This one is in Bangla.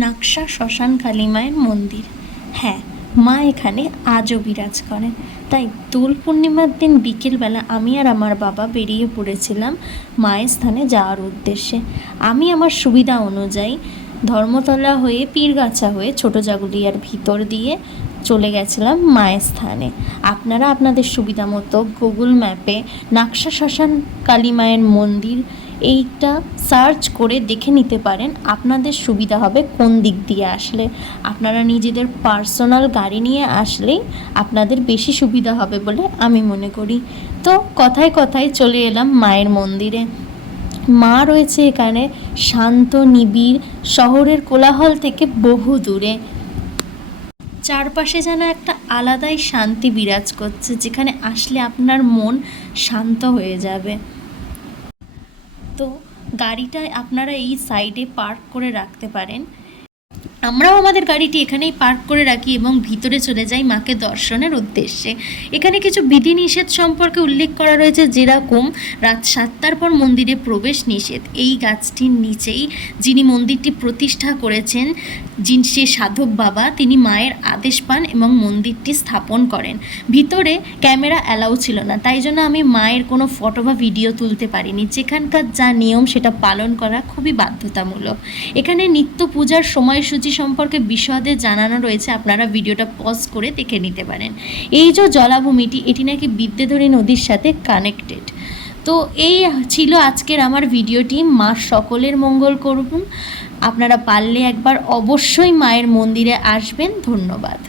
নাকশা শ্মশান কালী মায়ের মন্দির। হ্যাঁ মা এখানে আজও বিরাজ করেন। তাই দোল পূর্ণিমার দিন বিকেলবেলা আমি আর আমার বাবা বেরিয়ে পড়েছিলাম মায়ের স্থানে যাওয়ার উদ্দেশ্যে। আমি আমার সুবিধা অনুযায়ী ধর্মতলা হয়ে পীরগাছা হয়ে ছোটো জাগুলিয়ার ভিতর দিয়ে চলে গেছিলাম মায়ের স্থানে। আপনারা আপনাদের সুবিধা মতো গুগল ম্যাপে নাকশা শ্মশান কালী মায়ের মন্দির এইটা সার্চ করে দেখে নিতে পারেন, আপনাদের সুবিধা হবে কোন দিক দিয়ে আসলে। আপনারা নিজেদের পার্সোনাল গাড়ি নিয়ে আসলেই আপনাদের বেশি সুবিধা হবে বলে আমি মনে করি। তো কথায় কথায় চলে এলাম মায়ের মন্দিরে। মা রয়েছে এখানে শান্ত, নিবিড়, শহরের কোলাহল থেকে বহু দূরে। চারপাশে যেন একটা আলাদাই শান্তি বিরাজ করছে, যেখানে আসলে আপনার মন শান্ত হয়ে যাবে। তো গাড়িটা আপনারা এই সাইডে পার্ক করে রাখতে পারেন। আমরাও আমাদের গাড়িটি এখানেই পার্ক করে রাখি এবং ভিতরে চলে যাই মাকে দর্শনের উদ্দেশ্যে। এখানে কিছু বিধিনিষেধ সম্পর্কে উল্লেখ করা রয়েছে, যেরকম রাত সাতটার পর মন্দিরে প্রবেশ নিষেধ। এই গাছটির নিচেই যিনি মন্দিরটি প্রতিষ্ঠা করেছেন, যিনি সে সাধক বাবা, তিনি মায়ের আদেশ পান এবং মন্দিরটি স্থাপন করেন। ভিতরে ক্যামেরা অ্যালাউ ছিল না, তাই জন্য আমি মায়ের কোনো ফটো বা ভিডিও তুলতে পারিনি। যেখানকার যা নিয়ম, সেটা পালন করা খুবই বাধ্যতামূলক। এখানে নিত্য পূজার সময়সূচি সম্পর্কে বিশদে জানানো রয়েছে, আপনারা ভিডিওটা পজ করে দেখে নিতে পারেন। এই যে জলাভূমিটি, এটি নাকি বিদ্যেধরী নদীর সাথে কানেক্টেড তো এই ছিল আজকের আমার ভিডিওটি। মা সকলের মঙ্গল করুন। আপনারা পারলে একবার অবশ্যই মায়ের মন্দিরে আসবেন। ধন্যবাদ।